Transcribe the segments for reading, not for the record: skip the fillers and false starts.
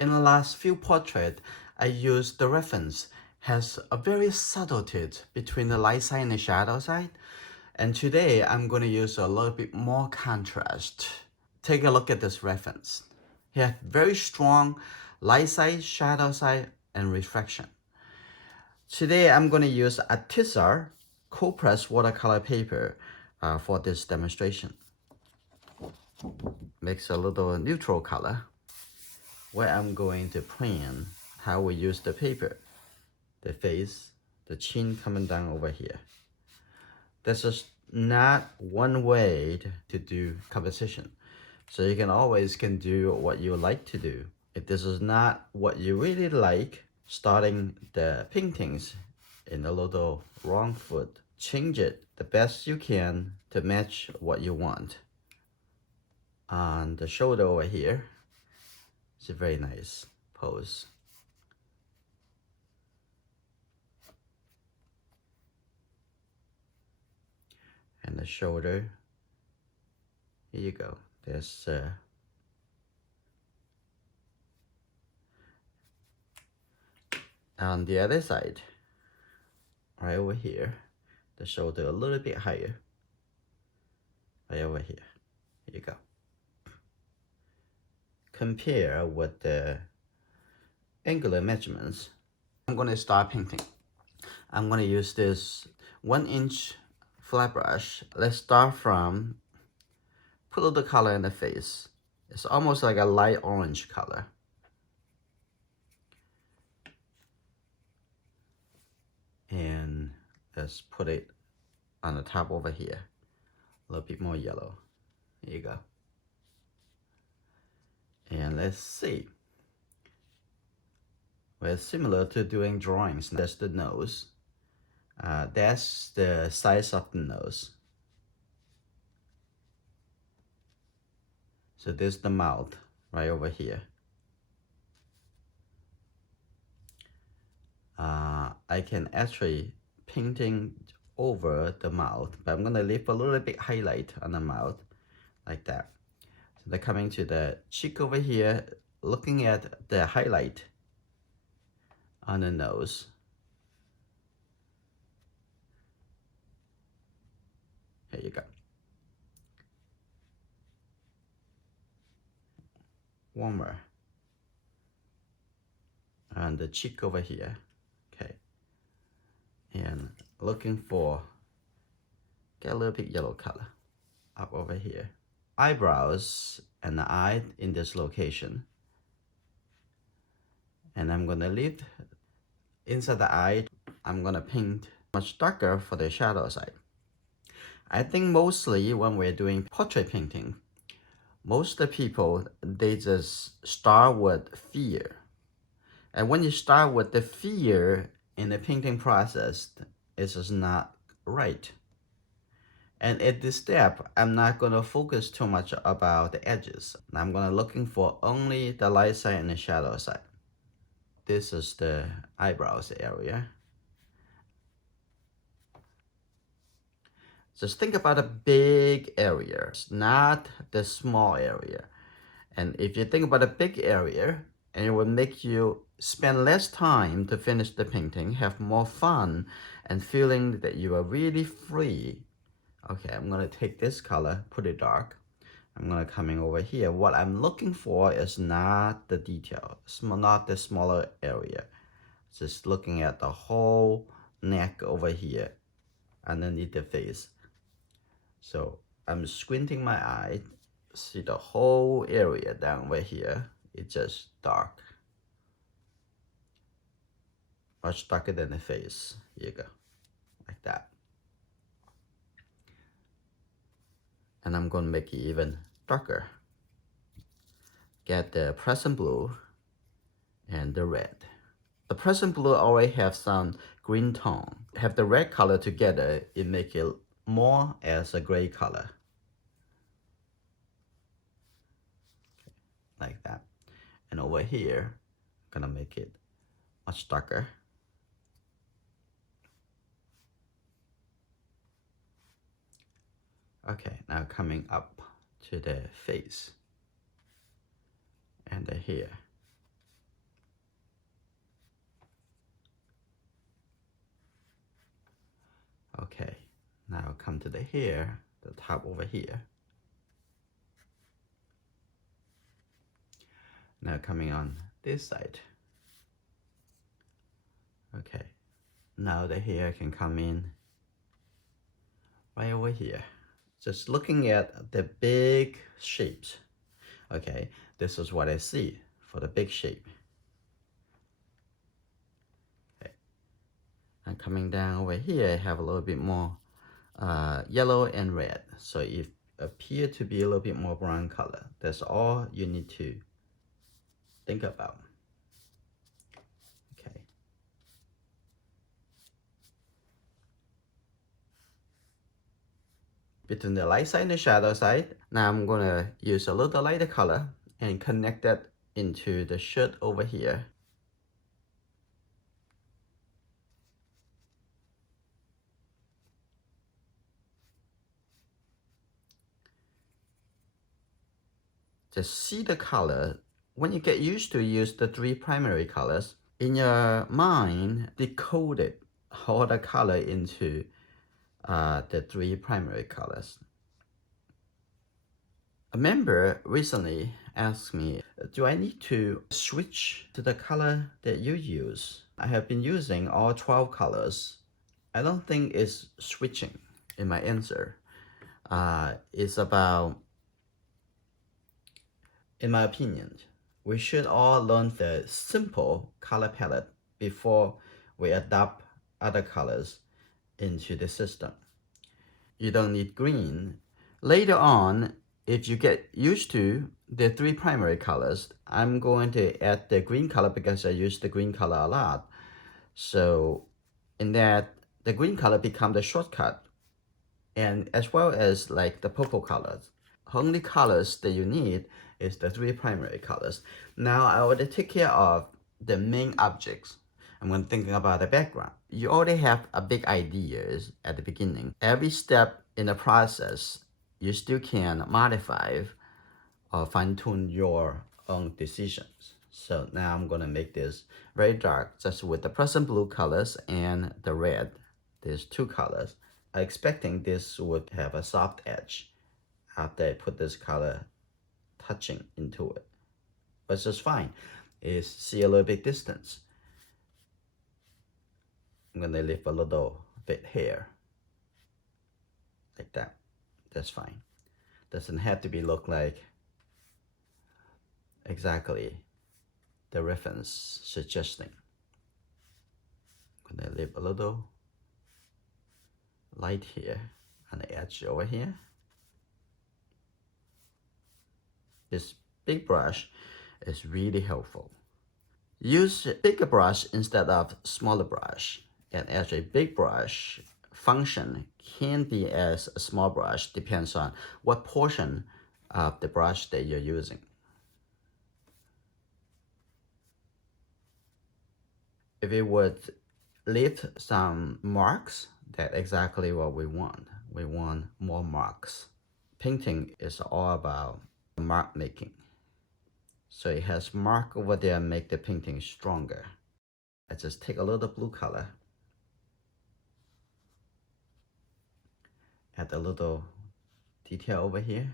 In the last few portraits, I used the reference has a very subtlety between the light side and the shadow side. And today I'm going to use a little bit more contrast. Take a look at this reference. He has very strong light side, shadow side, and reflection. Today I'm going to use a Tissar cold press watercolor paper for this demonstration. Mix a little neutral color where I'm going to plan how we use the paper. The face, the chin coming down over here. This is not one way to do composition. So you can always do what you like to do. If this is not what you really like, starting the paintings in a little wrong foot, change it the best you can to match what you want. On the shoulder over here, it's a very nice pose. And the shoulder, here you go. There's on the other side, right over here, the shoulder a little bit higher, right over here. Here you go. Compare with the angular measurements. I'm going to start painting. I'm going to use this 1-inch flat brush. Let's start from put a little color in the face. It's almost like a light orange color. And let's put it on the top over here. A little bit more yellow. Here you go. And let's see. Well, similar to doing drawings. That's the nose. That's the size of the nose. So this is the mouth right over here. I can actually painting over the mouth, but I'm gonna leave a little bit highlight on the mouth, like that. So they're coming to the cheek over here, looking at the highlight on the nose. Here you go. Warmer. And the cheek over here. Okay. And looking for, get a little bit yellow color up over here. Eyebrows and the eye in this location. And I'm gonna leave inside the eye. I'm gonna paint much darker for the shadow side. I think mostly when we're doing portrait painting, most of the people, they just start with fear. And when you start with the fear in the painting process, it's just not right. And at this step, I'm not going to focus too much about the edges. I'm going to looking for only the light side and the shadow side. This is the eyebrows area. Just think about a big area, not the small area. And if you think about a big area, and it will make you spend less time to finish the painting, have more fun, and feeling that you are really free. Okay, I'm gonna take this color, put it dark. I'm gonna coming over here. What I'm looking for is not the detail, not the smaller area. Just looking at the whole neck over here, underneath the face. So I'm squinting my eye, see the whole area down over here. It's just dark. Much darker than the face. Here you go. Like that. And I'm going to make it even darker. Get the present blue and the red. The present blue already have some green tone. Have the red color together, it make it more as a gray color. Like that. And over here, I'm gonna make it much darker. Okay, now coming up to the face and the hair. Okay, now come to the hair, the top over here. Now coming on this side. Okay, now the hair can come in right over here. Just looking at the big shapes. Okay, this is what I see for the big shape. Okay. And coming down over here, I have a little bit more yellow and red. So it appear to be a little bit more brown color. That's all you need to think about. Okay. Between the light side and the shadow side, now I'm gonna use a little lighter color and connect that into the shirt over here. Just see the color. When you get used to use the 3 primary colors, in your mind, decode it, all the color into the 3 primary colors. A member recently asked me, do I need to switch to the color that you use? I have been using all 12 colors. I don't think it's switching in my answer. It's about, in my opinion, we should all learn the simple color palette before we adopt other colors into the system. You don't need green. Later on, if you get used to the 3 primary colors, I'm going to add the green color because I use the green color a lot. So in that, the green color become the shortcut, and as well as like the purple colors. Only colors that you need is the 3 primary colors. Now I already take care of the main objects. I'm going to thinking about the background. You already have a big ideas at the beginning. Every step in the process, you still can modify or fine-tune your own decisions. So now I'm going to make this very dark just with the present blue colors and the red. There's 2 colors. I'm expecting this would have a soft edge after I put this color touching into it. But it's just fine. Is see a little bit distance. I'm gonna leave a little bit here. Like that. That's fine. Doesn't have to be look like exactly the reference suggesting. I'm gonna leave a little light here on the edge over here. This big brush is really helpful. Use a bigger brush instead of smaller brush. And actually big brush function can be as a small brush, depends on what portion of the brush that you're using. If it would leave some marks, that's exactly what we want. We want more marks. Painting is all about mark making. So it has mark over there, make the painting stronger. I just take a little blue color, add a little detail over here,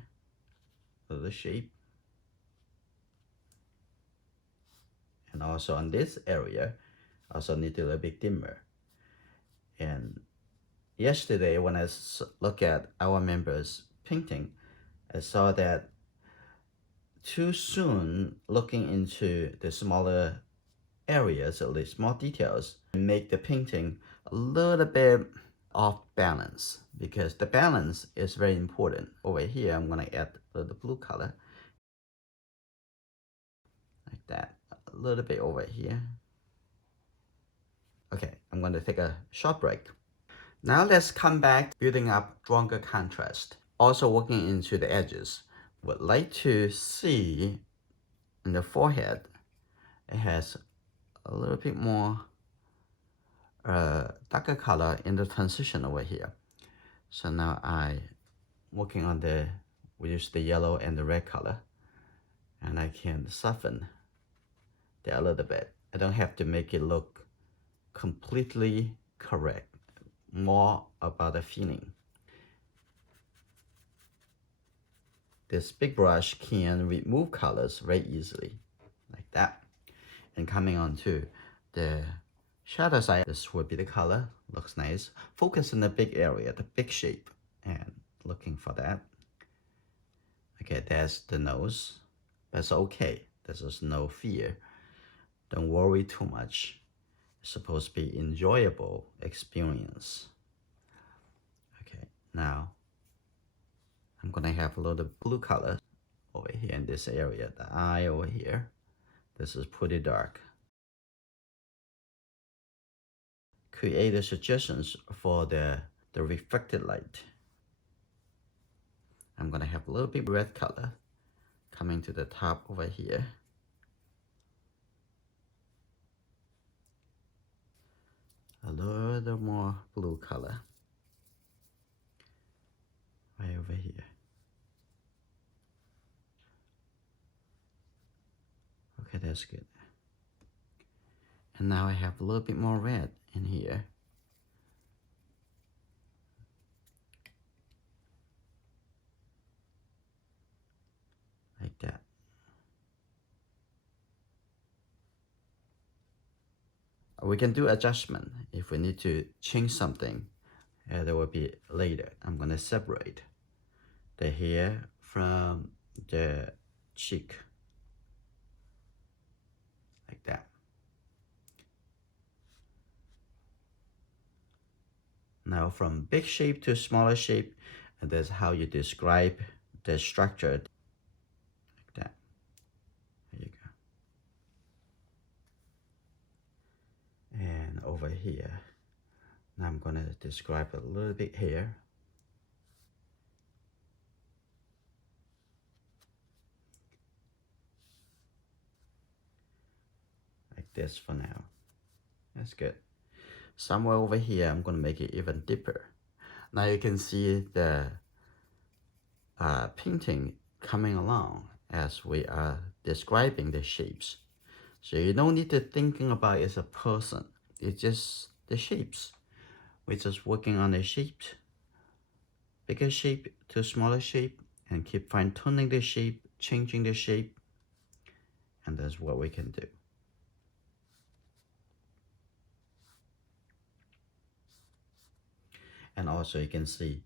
a little shape. And also on this area, also need a little bit dimmer. And yesterday when I look at our members painting, I saw that too soon looking into the smaller areas, at least small details, make the painting a little bit off balance, because the balance is very important. Over here, I'm gonna add the blue color, like that, a little bit over here. Okay, I'm gonna take a short break. Now let's come back building up stronger contrast. Also working into the edges. Would like to see in the forehead, it has a little bit more darker color in the transition over here. So now I working on we use the yellow and the red color, and I can soften that a little bit. I don't have to make it look completely correct. More about the feeling. This big brush can remove colors very easily, like that. And coming on to the shadow side, this would be the color, looks nice. Focus in the big area, the big shape, and looking for that. Okay, there's the nose. That's okay, there's no fear. Don't worry too much. It's supposed to be enjoyable experience. Okay, now I'm gonna have a little blue color over here in this area, the eye over here. This is pretty dark. Create the suggestions for the reflected light. I'm gonna have a little bit red color coming to the top over here. A little more blue color right over here. Okay, that's good. And now I have a little bit more red in here. Like that. We can do adjustment if we need to change something. That will be later. I'm gonna separate the hair from the cheek. Like that. Now from big shape to smaller shape, and that's how you describe the structure. Like that. There you go. And over here, now I'm gonna describe a little bit here. Like this for now. That's good. Somewhere over here, I'm gonna make it even deeper. Now you can see the painting coming along as we are describing the shapes. So you don't need to thinking about it as a person. It's just the shapes. We're just working on the shapes, bigger shape to smaller shape, and keep fine tuning the shape, changing the shape, and that's what we can do. And also you can see,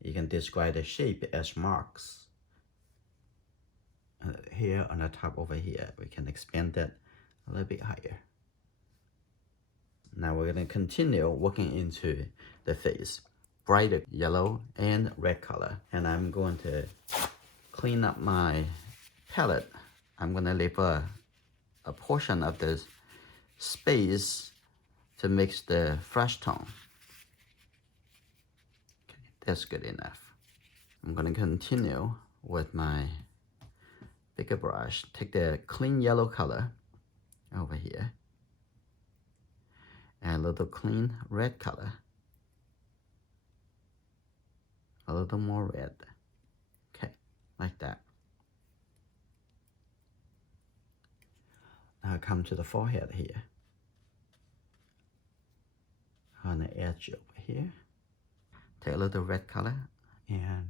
you can describe the shape as marks. Here on the top over here, we can expand that a little bit higher. Now we're going to continue working into the face, brighter yellow and red color. And I'm going to clean up my palette. I'm going to leave a portion of this space to mix the fresh tone. Okay, that's good enough. I'm going to continue with my bigger brush. Take the clean yellow color over here. And a little clean red color. A little more red. Okay, like that. Now come to the forehead here. On the edge over here. Take a little red color and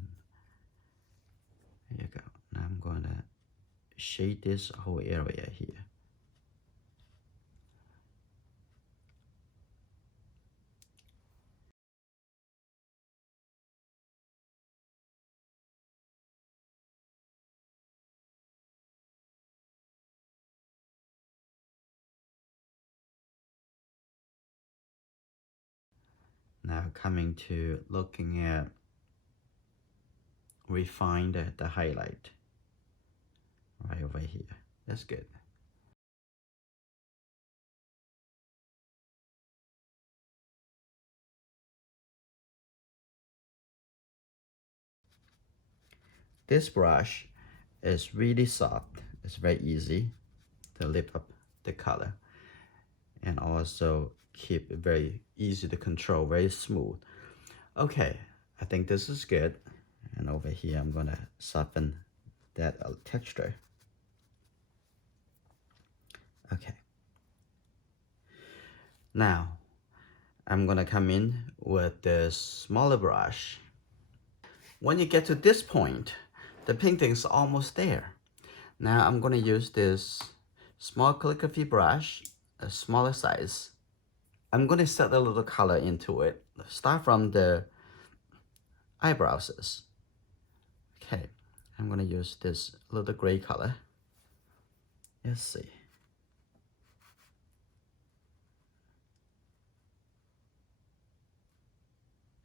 there you go. Now I'm going to shade this whole area here. Now coming to looking at refine the highlight right over here. That's good. This brush is really soft. It's very easy to lift up the color and also keep it very easy to control, very smooth. Okay, I think this is good. And over here, I'm gonna soften that texture. Okay. Now, I'm gonna come in with this smaller brush. When you get to this point, the painting's almost there. Now I'm gonna use this small calligraphy brush, a smaller size. I'm gonna set a little color into it. Start from the eyebrows. Okay, I'm gonna use this little gray color. Let's see.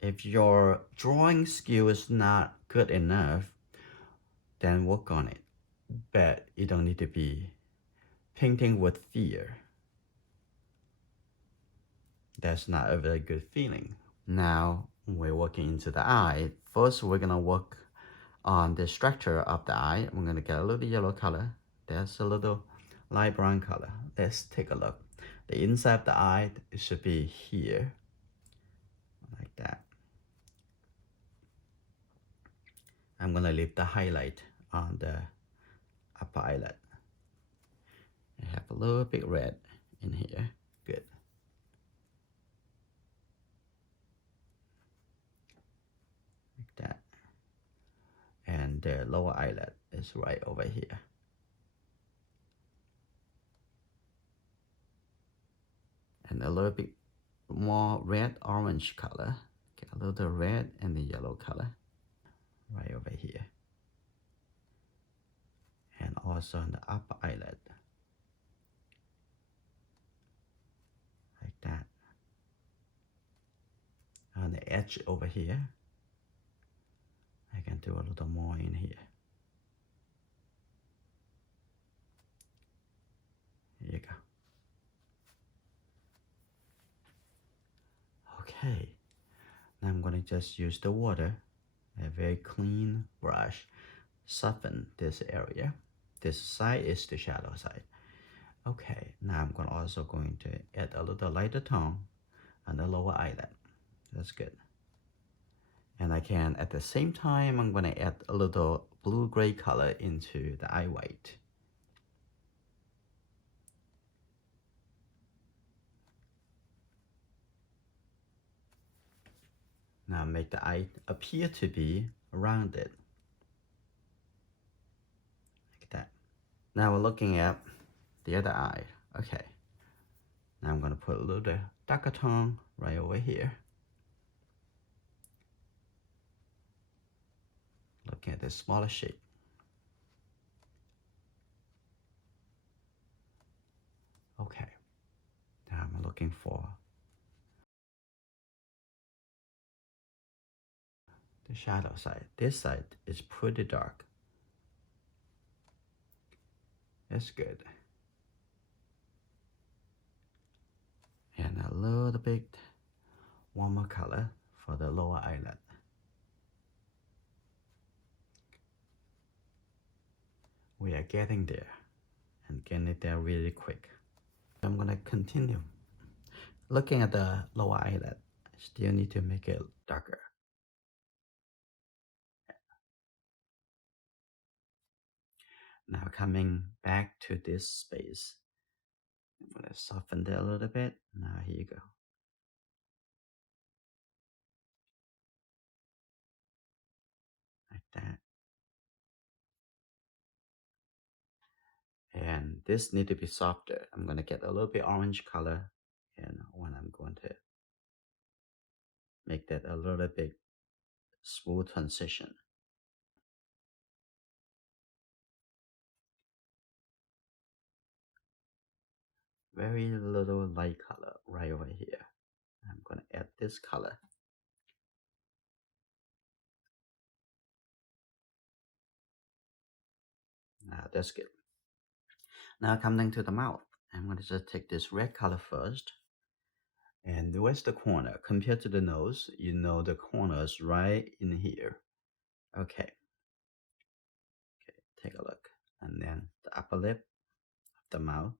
If your drawing skill is not good enough, then work on it. But you don't need to be painting with fear. That's not a very good feeling. Now we're working into the eye. First, we're gonna work on the structure of the eye. I'm gonna get a little yellow color. There's a little light brown color. Let's take a look. The inside of the eye should be here, like that. I'm gonna leave the highlight on the upper eyelid. I have a little bit red in here. Good. Like that. And the lower eyelid is right over here. And a little bit more red orange color. Get a little red and the yellow color right over here. And also on the upper eyelid. Like that. On the edge over here, I can do a little more in here. Here you go. Okay, now I'm gonna just use the water, a very clean brush, soften this area. This side is the shadow side. Okay, now I'm also going to add a little lighter tone on the lower eyelid. That's good. And I can, at the same time, I'm gonna add a little blue-gray color into the eye white. Now make the eye appear to be rounded. Like that. Now we're looking at the other eye. Okay. Now I'm gonna put a little darker tone right over here. Looking at this smaller shape. Okay. Now I'm looking for the shadow side. This side is pretty dark. That's good. And a little bit warmer color for the lower eyelid. We are getting there and getting it there really quick. I'm gonna continue. Looking at the lower eyelid, I still need to make it darker. Now coming back to this space, I'm gonna soften it a little bit. Now here you go. Like that. And this need to be softer. I'm gonna get a little bit orange color, and when I'm going to make that a little bit smooth transition. Very little light color right over here. I'm gonna add this color. Now that's good. Now coming to the mouth, I'm gonna just take this red color first. And where's the corner? Compared to the nose, you know the corner is right in here. Okay, take a look. And then the upper lip of the mouth.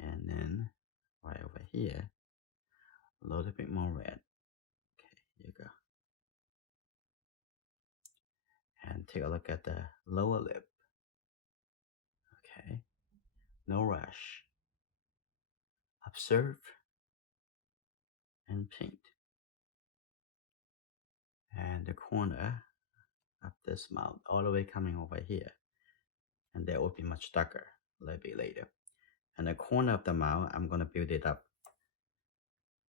And then right over here, a little bit more red. Okay, here you go. And take a look at the lower lip. Okay, no rush. Observe and paint. and the corner of this mouth all the way coming over here, and that will be much darker a little bit later. And the corner of the mouth, I'm gonna build it up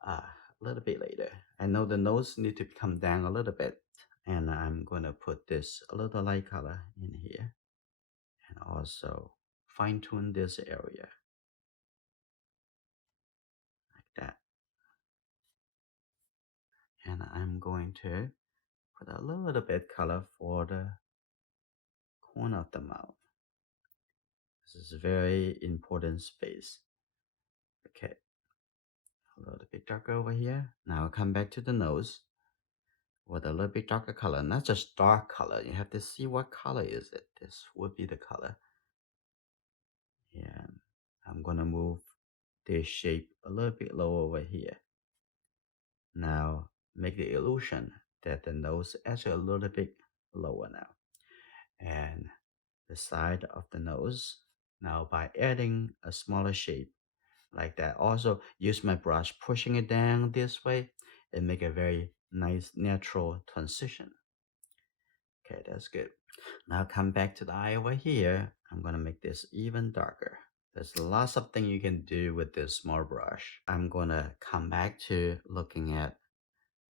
a little bit later. I know the nose need to come down a little bit, and I'm gonna put this a little light color in here, and also fine tune this area like that. And I'm going to put a little bit color for the corner of the mouth. This is a very important space. Okay, a little bit darker over here. Now come back to the nose with a little bit darker color, not just dark color. You have to see what color is it. This would be the color. And I'm gonna move this shape a little bit lower over here. Now make the illusion that the nose is actually a little bit lower now. And the side of the nose. Now by adding a smaller shape like that, also use my brush pushing it down this way and make a very nice natural transition. Okay, that's good. Now come back to the eye over here. I'm gonna make this even darker. There's lots of things you can do with this small brush. I'm gonna come back to looking at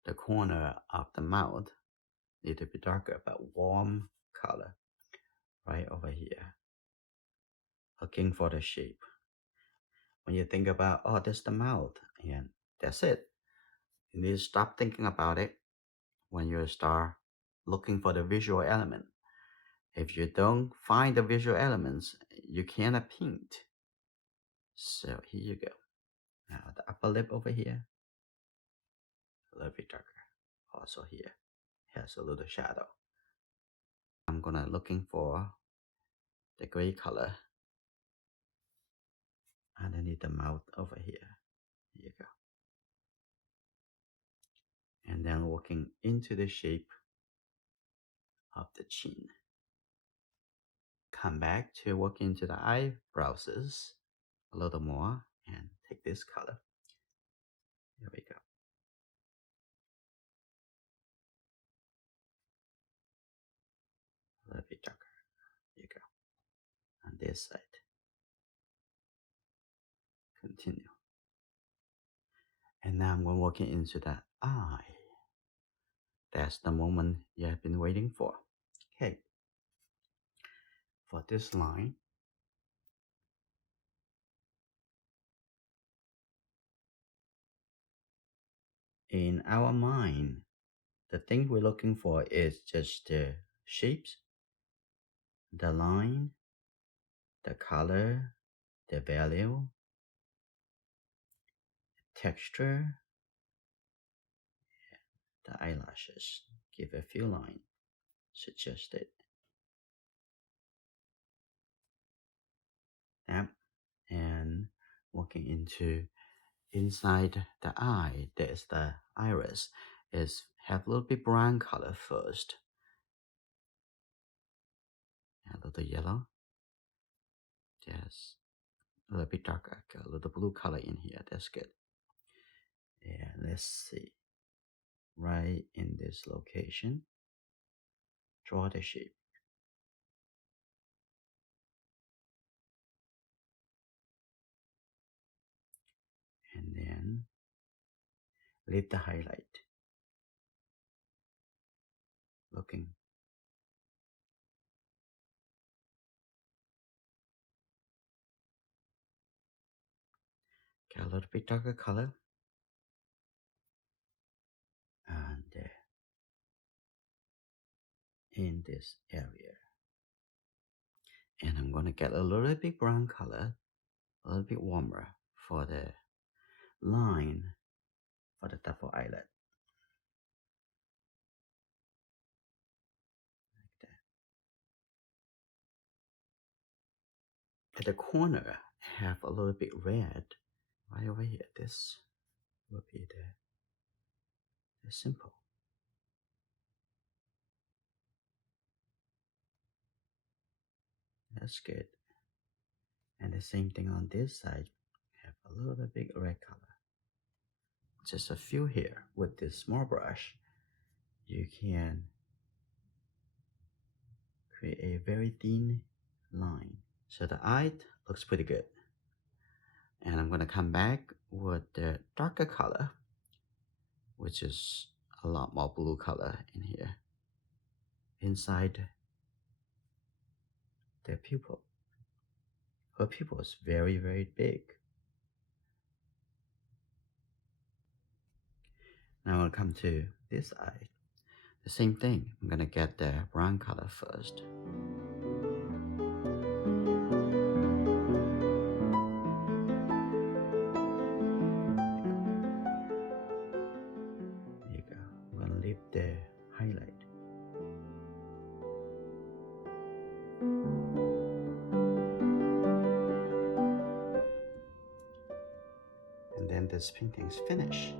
the corner of the mouth. Need to be darker, but warm color right over here. Looking for the shape. When you think about, oh, that's the mouth, and that's it. You need to stop thinking about it when you start looking for the visual element. If you don't find the visual elements, you cannot paint. So here you go. Now the upper lip over here, a little bit darker. Also here, has a little shadow. I'm gonna looking for the gray color underneath the mouth over here. Here you go. And then working into the shape of the chin. Come back to work into the eyebrows a little more and take this color. There we go. A little bit darker. Here you go. On this side. Continue. And now I'm going working into the eye. That's the moment you have been waiting for. Okay. For this line, in our mind, the thing we're looking for is just the shapes, the line, the color, the value, texture, the eyelashes. Give a few lines suggested. Yep. And walking into inside the eye, there's the iris. Is have a little bit brown color first. A little yellow. Yes. A little bit darker. A little blue color in here. That's good. And let's see. Right in this location. Draw the shape. And then leave the highlight. Looking. Get a little bit darker color. And in this area. And I'm going to get a little bit brown color, a little bit warmer for the line for the double eyelid. Like that. At the corner, have a little bit red right over here. This will be the simple. That's good. And the same thing on this side, have a little bit red color. Just a few here with this small brush. you can create a very thin line. So the eye looks pretty good. And I'm gonna come back with the darker color, which is a lot more blue color in here, inside the pupil. Her pupil is very, very big. Now I'll come to this eye. The same thing. I'm gonna get the brown color first. There you go. I'm gonna leave the highlight. And then this painting's finished.